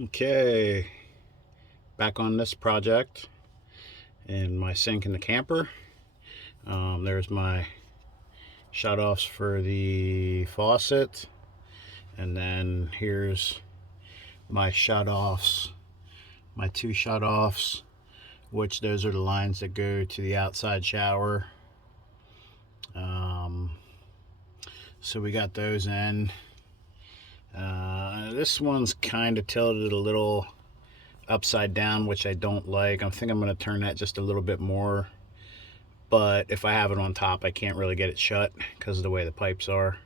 Okay, back on this project in my sink in the camper. There's my shut-offs for the faucet, and then here's my shut-offs, my two shut-offs, which those are the lines that go to the outside shower. So we got those in. This one's kind of tilted a little upside down, which I don't like. I think I'm going to turn that just a little bit more, but if I have it on top I can't really get it shut because of the way the pipes are.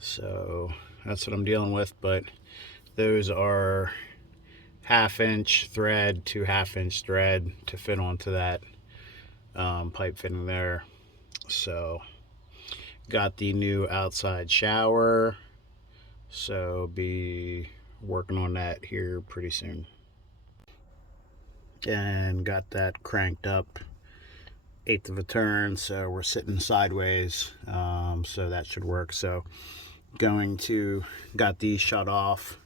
So that's what I'm dealing with, but those are 1/2 inch thread to 1/2 inch thread to fit onto that pipe fitting there. So got the new outside shower, so be working on that here pretty soon. And got that cranked up 1/8 of a turn, so we're sitting sideways, so that should work. So got these shut off.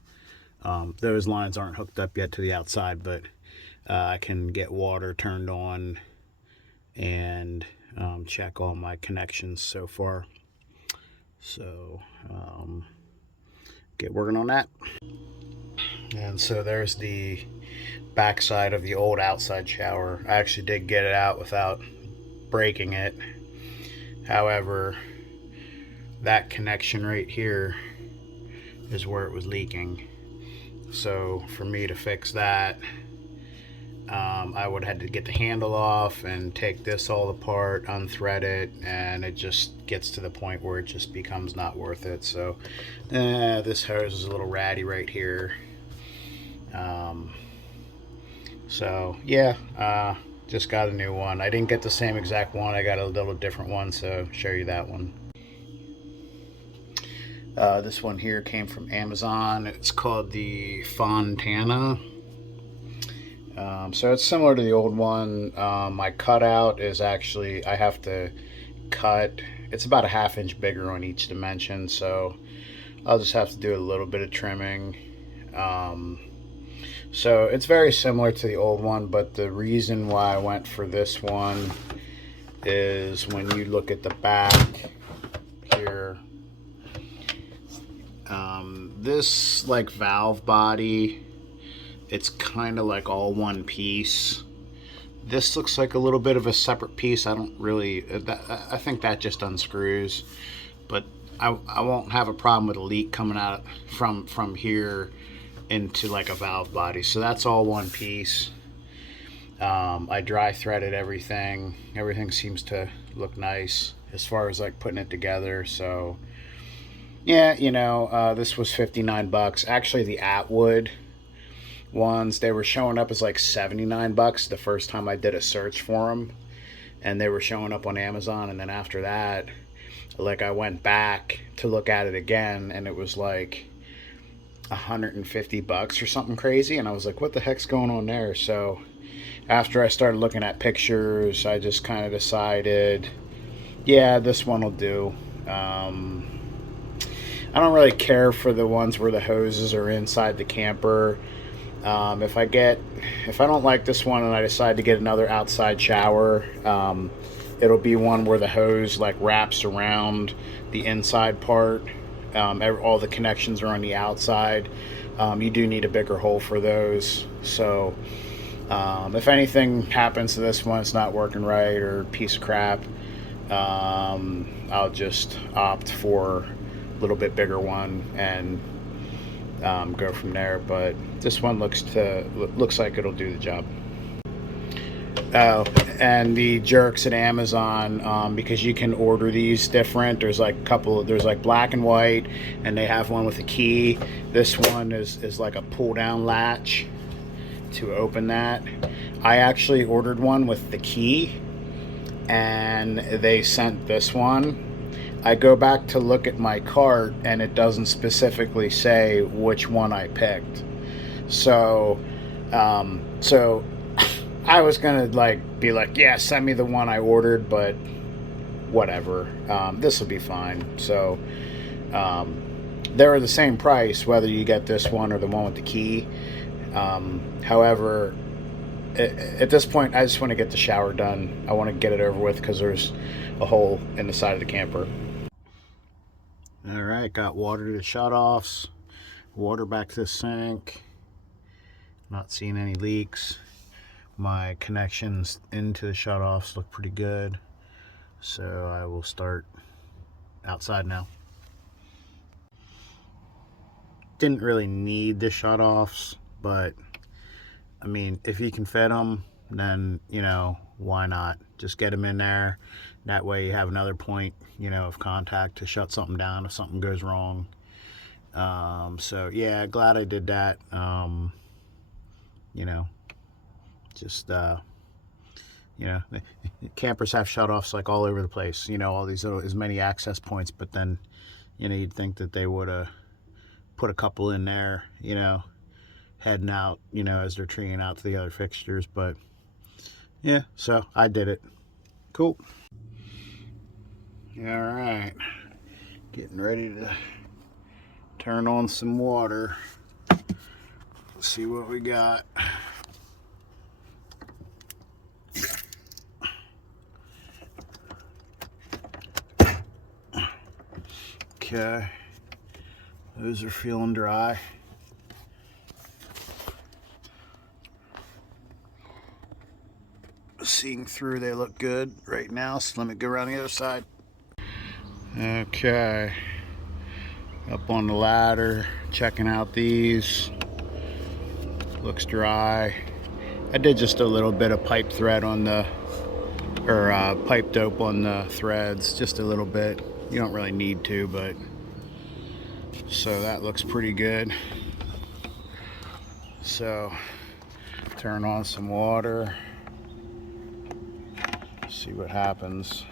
Those lines aren't hooked up yet to the outside, but I can get water turned on and check all my connections so far. So get working on that. And so there's the back side of the old outside shower. I actually did get it out without breaking it. However, that connection right here is where it was leaking. So for me to fix that, I would have had to get the handle off and take this all apart, unthread it, and it just gets to the point where it just becomes not worth it. So this hose is a little ratty right here. So yeah, just got a new one. I didn't get the same exact one. I got a little different one, so I'll show you that one. This one here came from Amazon. It's called the Fontana. So it's similar to the old one. My cutout is actually, I have to cut, it's about a 1/2 inch bigger on each dimension, so I'll just have to do a little bit of trimming. So it's very similar to the old one, but the reason why I went for this one is when you look at the back here, this like valve body, it's kind of like all one piece. This looks like a little bit of a separate piece. I don't really, I think that just unscrews, but I won't have a problem with a leak coming out from here into like a valve body. So that's all one piece. I dry threaded everything. Everything seems to look nice as far as like putting it together. So yeah, you know, this was 59 bucks. Actually, the Atwood ones, they were showing up as like 79 bucks the first time I did a search for them, and they were showing up on Amazon. And then after that, like, I went back to look at it again, and it was like 150 bucks or something crazy, and I was like, what the heck's going on there? So after I started looking at pictures, I just kind of decided, yeah, this one will do. I don't really care for the ones where the hoses are inside the camper. If I don't like this one and I decide to get another outside shower, it'll be one where the hose like wraps around the inside part. All the connections are on the outside. You do need a bigger hole for those. So if anything happens to this one, it's not working right or piece of crap, I'll just opt for a little bit bigger one and go from there. But this one looks like it'll do the job. Oh, and the jerks at Amazon, because you can order these different. There's like there's like black and white, and they have one with a key. This one is like a pull down latch to open that. I actually ordered one with the key, and they sent this one. I go back to look at my cart, and it doesn't specifically say which one I picked. So I was gonna be like, yeah, send me the one I ordered, but whatever. This will be fine. So they're the same price whether you get this one or the one with the key. However, at this point, I just want to get the shower done. I want to get it over with because there's a hole in the side of the camper. All right, got water to the shutoffs, water back to the sink. Not seeing any leaks. My connections into the shutoffs look pretty good, so I will start outside now. Didn't really need the shutoffs, but I mean, if you can fit them, then, you know, why not? Just get them in there. That way you have another point, you know, of contact to shut something down if something goes wrong. So yeah, glad I did that. You know, just, you know, campers have shutoffs like all over the place, you know, all these little, as many access points, but then, you know, you'd think that they would have put a couple in there, you know, heading out, you know, as they're treeing out to the other fixtures. But yeah, so I did it. Cool. All right, getting ready to turn on some water. Let's see what we got. Okay, those are feeling dry. Seeing through, they look good right now, so let me go around the other side. Okay, up on the ladder, checking out these. Looks dry. I did just a little bit of pipe thread on the, or pipe dope on the threads, just a little bit. You don't really need to, but so that looks pretty good. So turn on some water, see what happens.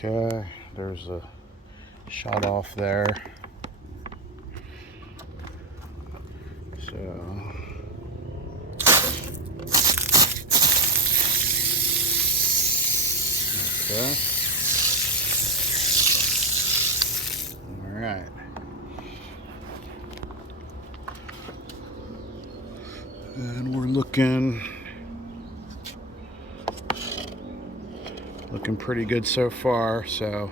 Okay, there's a shut off there. So okay. All right. And we're looking pretty good so far, so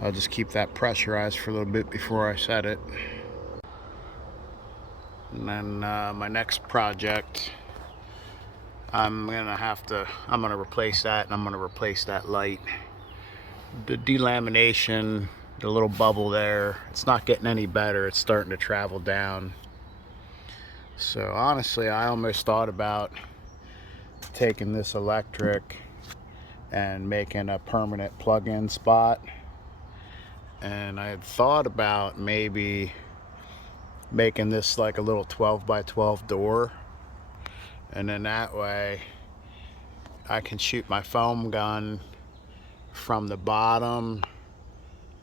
I'll just keep that pressurized for a little bit before I set it. And then my next project, I'm gonna replace that, and I'm gonna replace that light. The delamination, the little bubble there, it's not getting any better. It's starting to travel down. So honestly, I almost thought about taking this electric and making a permanent plug-in spot. And I had thought about maybe making this like a little 12 by 12 door, and then that way I can shoot my foam gun from the bottom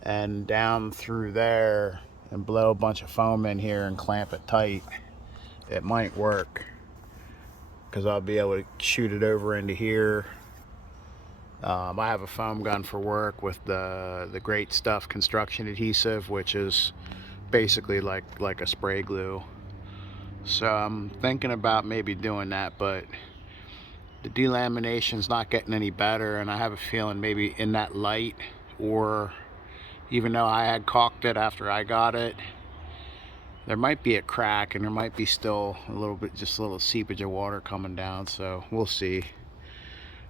and down through there and blow a bunch of foam in here and clamp it tight. It might work because I'll be able to shoot it over into here. I have a foam gun for work with the Great Stuff construction adhesive, which is basically like a spray glue. So I'm thinking about maybe doing that, but the delamination's not getting any better, and I have a feeling maybe in that light, or even though I had caulked it after I got it, there might be a crack and there might be still a little bit, just a little seepage of water coming down. So we'll see.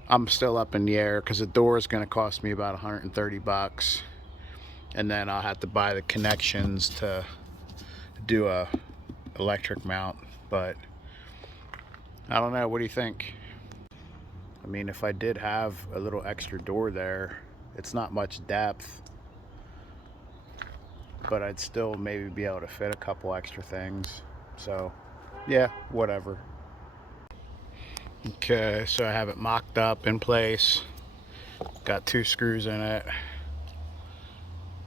I'm still up in the air because the door is going to cost me about 130 bucks, and then I'll have to buy the connections to do a electric mount. But I don't know, what do you think? I mean, if I did have a little extra door there, it's not much depth, but I'd still maybe be able to fit a couple extra things. So yeah, whatever. Okay, so I have it mocked up in place. Got 2 screws in it.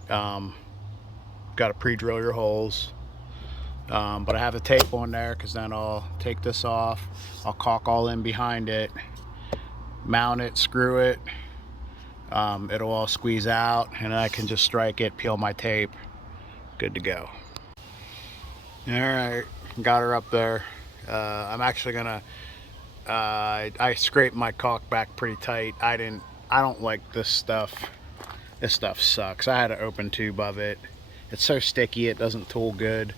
Got to pre-drill your holes. But I have the tape on there because then I'll take this off. I'll caulk all in behind it, mount it, screw it, It'll all squeeze out, and I can just strike it, peel my tape, good to go. All right, got her up there. I'm actually gonna. I scraped my caulk back pretty tight. I don't like this stuff. This stuff sucks. I had an open tube of it. It's so sticky, it doesn't tool good.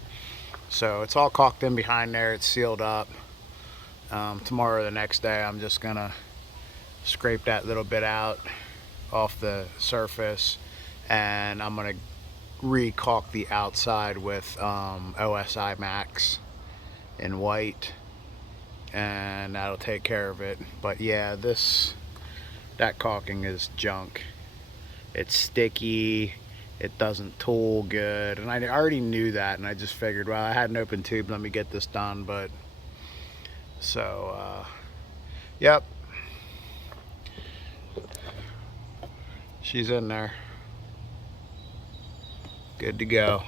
So it's all caulked in behind there. It's sealed up. Tomorrow or the next day, I'm just gonna scrape that little bit out off the surface, and I'm gonna re-caulk the outside with OSI Max in white, and that'll take care of it. But yeah, that caulking is junk. It's sticky, it doesn't tool good, and I already knew that, and I just figured, well, I had an open tube, let me get this done. But so yep, she's in there, good to go.